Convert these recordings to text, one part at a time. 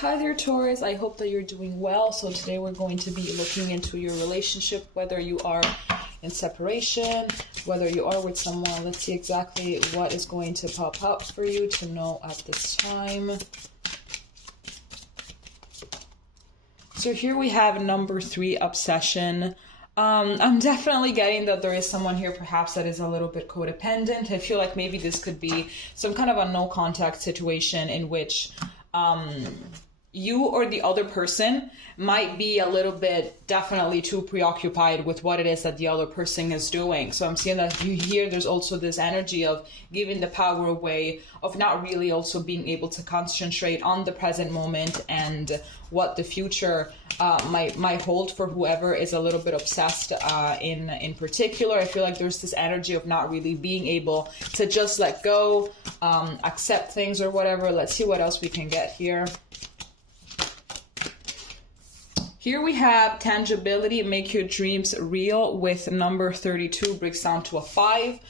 Hi there, Taurus. I hope that you're doing well. So today we're going to be looking into your relationship, whether you are in separation, whether you are with someone. Let's see exactly what is going to pop up for you to know at this time. So here we have number 3, obsession. I'm definitely getting that there is someone here perhaps that is a little bit codependent. I feel like maybe this could be some kind of a no contact situation in which you or the other person might be a little bit definitely too preoccupied with what it is that the other person is doing. So I'm seeing that here there's also this energy of giving the power away, of not really also being able to concentrate on the present moment and what the future might hold for whoever is a little bit obsessed in particular. I feel like there's this energy of not really being able to just let go, accept things or whatever. Let's see what else we can get here. Here we have tangibility, make your dreams real with number 32, breaks down to a 5.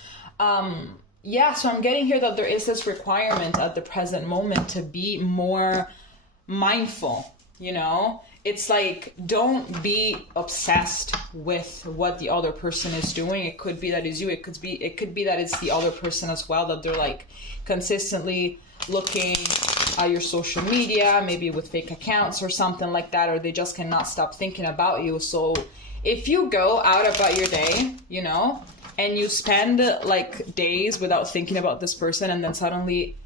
Yeah, so I'm getting here that there is this requirement at the present moment to be more mindful, you know? It's like, don't be obsessed with what the other person is doing. It could be that it's you. It could be that it's the other person as well, that they're like consistently looking at your social media, maybe with fake accounts or something like that, or they just cannot stop thinking about you. So if you go out about your day, you know, and you spend like days without thinking about this person, and then suddenly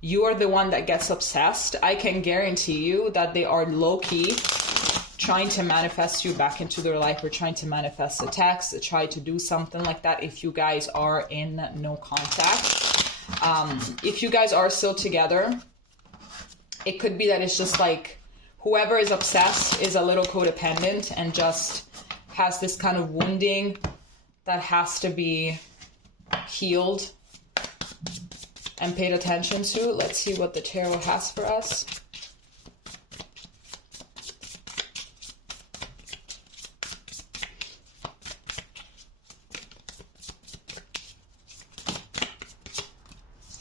you are the one that gets obsessed, I can guarantee you that they are low-key trying to manifest you back into their life, or trying to manifest a text, try to do something like that if you guys are in no contact. If you guys are still together, it could be that it's just like whoever is obsessed is a little codependent and just has this kind of wounding that has to be healed and paid attention to. Let's see what the tarot has for us.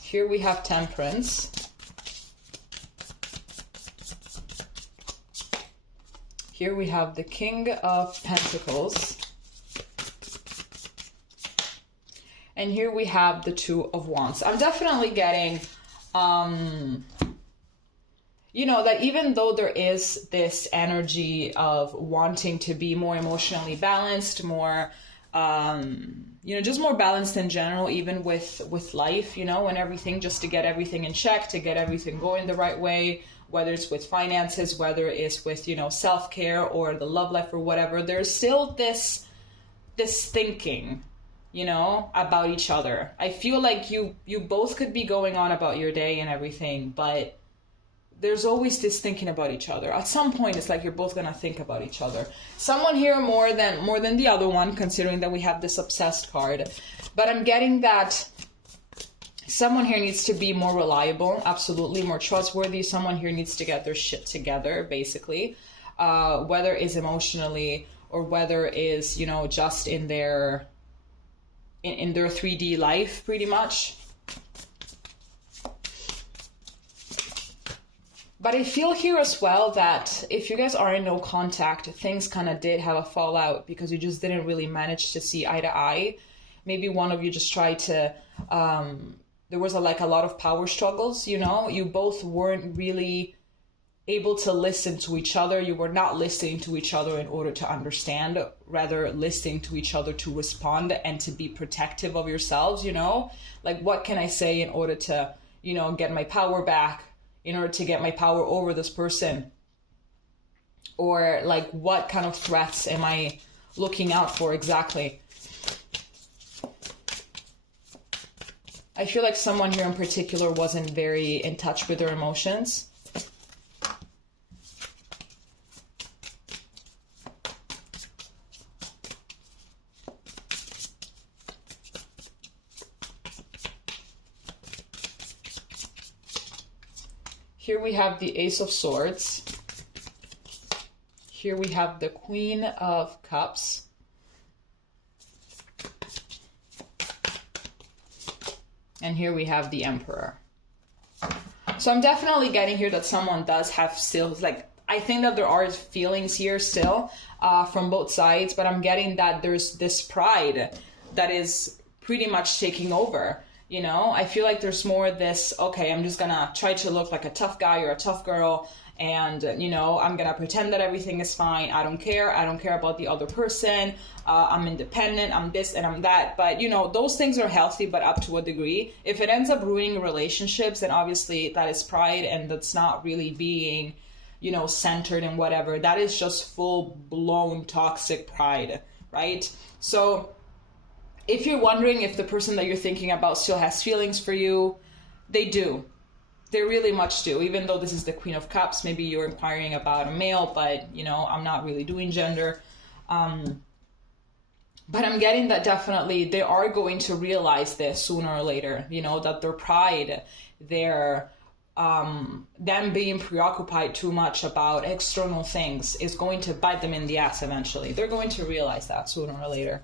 Here we have Temperance. Here we have the King of Pentacles. And here we have the Two of Wands. I'm definitely getting, you know, that even though there is this energy of wanting to be more emotionally balanced, more, you know, just more balanced in general, even with life, you know, and everything, just to get everything in check, to get everything going the right way, whether it's with finances, whether it's with, you know, self-care or the love life or whatever, there's still this thinking, you know, about each other. I feel like you both could be going on about your day and everything, but there's always this thinking about each other. At some point, it's like you're both gonna think about each other. Someone here more than the other one, considering that we have this obsessed card. But I'm getting that someone here needs to be more reliable, absolutely, more trustworthy. Someone here needs to get their shit together, basically. Whether it's emotionally or whether it's, you know, just in their 3D life, pretty much. But I feel here as well that if you guys are in no contact, things kind of did have a fallout because you just didn't really manage to see eye to eye. Maybe one of you just tried to, there was a lot of power struggles, you know? You both weren't really able to listen to each other. You were not listening to each other in order to understand, rather listening to each other to respond and to be protective of yourselves, you know? Like, what can I say in order to, you know, get my power back, in order to get my power over this person? Or like, what kind of threats am I looking out for exactly? I feel like someone here in particular wasn't very in touch with their emotions. Here we have the Ace of Swords. Here we have the Queen of Cups. And here we have the Emperor. So I'm definitely getting here that someone does have still, like, I think that there are feelings here still from both sides, but I'm getting that there's this pride that is pretty much taking over. You know, I feel like there's more this, okay, I'm just gonna try to look like a tough guy or a tough girl, and, you know, I'm gonna pretend that everything is fine. I don't care about the other person. I'm independent, I'm this and I'm that. But, you know, those things are healthy, but up to a degree. If it ends up ruining relationships, then obviously that is pride, and that's not really being, you know, centered in whatever. That is just full-blown toxic pride, right? So if you're wondering if the person that you're thinking about still has feelings for you, they do. They really much do. Even though this is the Queen of Cups, maybe you're inquiring about a male, but, you know, I'm not really doing gender. But I'm getting that definitely they are going to realize this sooner or later, you know, that their pride, their them being preoccupied too much about external things is going to bite them in the ass eventually. They're going to realize that sooner or later.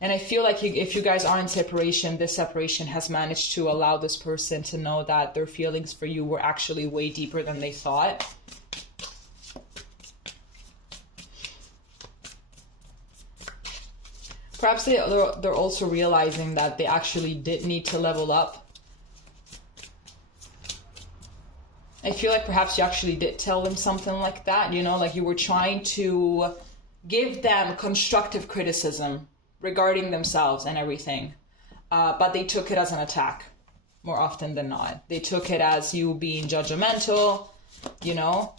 And I feel like if you guys are in separation, this separation has managed to allow this person to know that their feelings for you were actually way deeper than they thought. Perhaps they're also realizing that they actually did need to level up. I feel like perhaps you actually did tell them something like that, you know, like you were trying to give them constructive criticism regarding themselves and everything, but they took it as an attack more often than not. They took it as you being judgmental, you know,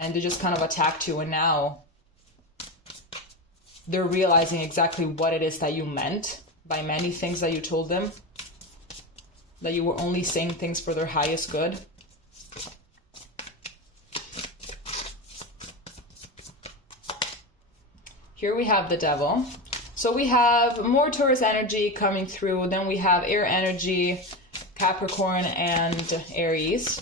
and they just kind of attacked you, and now they're realizing exactly what it is that you meant by many things that you told them, that you were only saying things for their highest good. Here we have the Devil. So we have more Taurus energy coming through. Then we have air energy, Capricorn and Aries.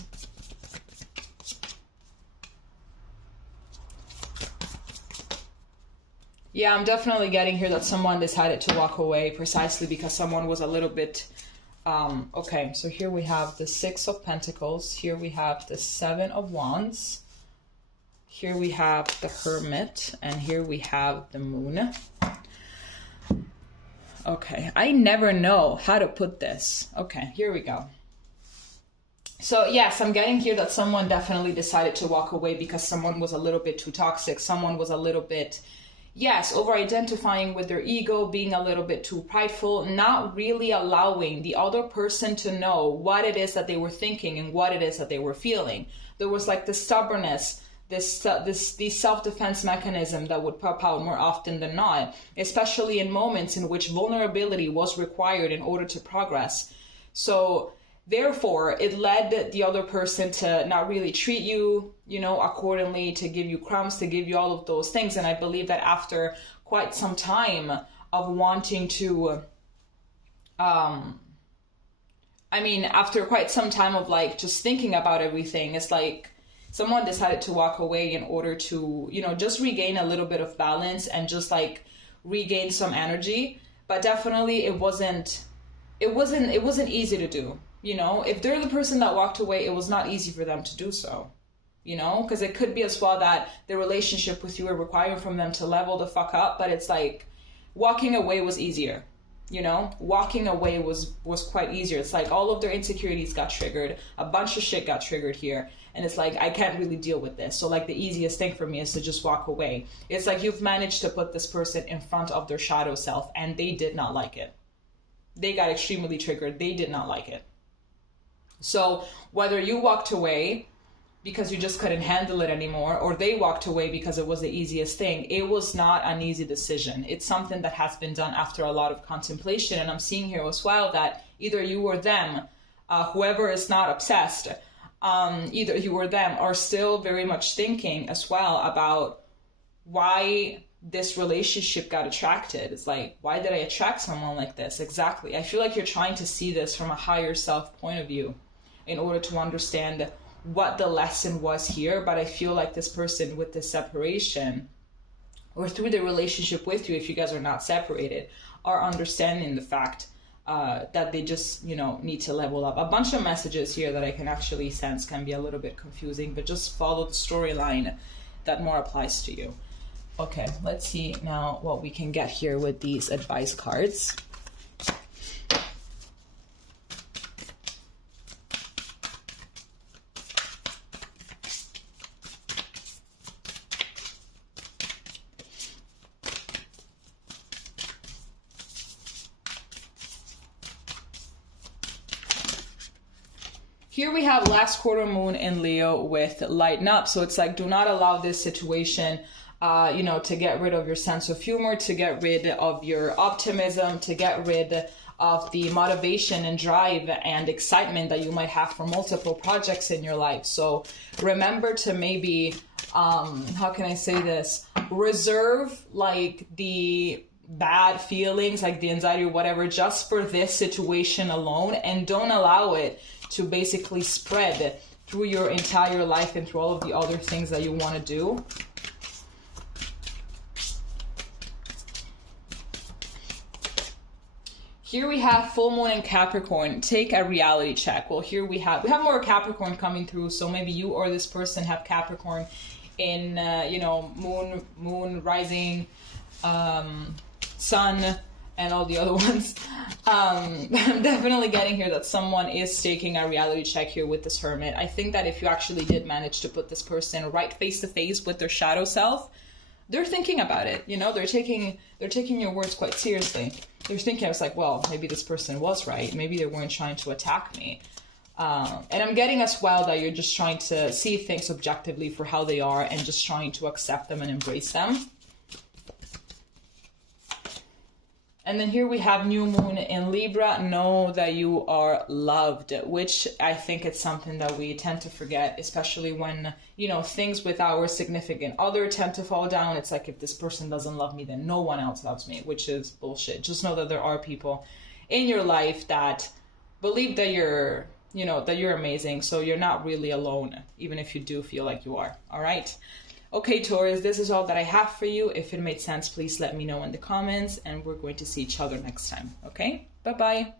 Yeah, I'm definitely getting here that someone decided to walk away precisely because someone was a little bit... okay, so here we have the Six of Pentacles. Here we have the Seven of Wands. Here we have the Hermit, and here we have the Moon. Okay, I never know how to put this. Okay, here we go. So yes, I'm getting here that someone definitely decided to walk away because someone was a little bit too toxic. Someone was a little bit, yes, over-identifying with their ego, being a little bit too prideful, not really allowing the other person to know what it is that they were thinking and what it is that they were feeling. There was like the stubbornness, this self-defense mechanism that would pop out more often than not, especially in moments in which vulnerability was required in order to progress. So therefore, it led the other person to not really treat you, you know, accordingly, to give you crumbs, to give you all of those things. And I believe that after quite some time of wanting to, after quite some time of like just thinking about everything, it's like someone decided to walk away in order to, you know, just regain a little bit of balance and just like regain some energy. But definitely it wasn't easy to do. You know, if they're the person that walked away, it was not easy for them to do so, you know, because it could be as well that the relationship with you are requiring from them to level the fuck up. But it's like walking away was easier, you know, walking away was quite easier. It's like all of their insecurities got triggered. A bunch of shit got triggered here. And it's like, I can't really deal with this. So like the easiest thing for me is to just walk away. It's like you've managed to put this person in front of their shadow self and they did not like it. They got extremely triggered. They did not like it. So whether you walked away because you just couldn't handle it anymore, or they walked away because it was the easiest thing, it was not an easy decision. It's something that has been done after a lot of contemplation. And I'm seeing here as well that either you or them, whoever is not obsessed, either you or them are still very much thinking as well about why this relationship got attracted. It's like, why did I attract someone like this? Exactly. I feel like you're trying to see this from a higher self point of view in order to understand what the lesson was here. But I feel like this person with this separation, or through the relationship with you, if you guys are not separated, are understanding the fact that they just, you know, need to level up. A bunch of messages here that I can actually sense can be a little bit confusing, but just follow the storyline that more applies to you. Okay, let's see now what we can get here with these advice cards. Here we have last quarter moon in Leo with lighten up. So it's like, do not allow this situation, you know, to get rid of your sense of humor, to get rid of your optimism, to get rid of the motivation and drive and excitement that you might have for multiple projects in your life. So remember to maybe, how can I say this? Reserve like the bad feelings, like the anxiety or whatever, just for this situation alone, and don't allow it to basically spread through your entire life and through all of the other things that you want to do. Here we have full moon in Capricorn. Take a reality check. Well, here we have more Capricorn coming through. So maybe you or this person have Capricorn in, you know, moon, rising, sun, and all the other ones. I'm definitely getting here that someone is taking a reality check here with this Hermit. I think that if you actually did manage to put this person right face to face with their shadow self, they're thinking about it. You know, they're taking your words quite seriously. They're thinking, I was like, well, maybe this person was right. Maybe they weren't trying to attack me. And I'm getting as well that you're just trying to see things objectively for how they are and just trying to accept them and embrace them. And then here we have new moon in Libra. Know that you are loved, which I think it's something that we tend to forget, especially when, you know, things with our significant other tend to fall down. It's like, if this person doesn't love me, then no one else loves me, which is bullshit. Just know that there are people in your life that believe that you're, you know, that you're amazing. So you're not really alone, even if you do feel like you are. All right. Okay, Taurus, this is all that I have for you. If it made sense, please let me know in the comments, and we're going to see each other next time. Okay? Bye-bye.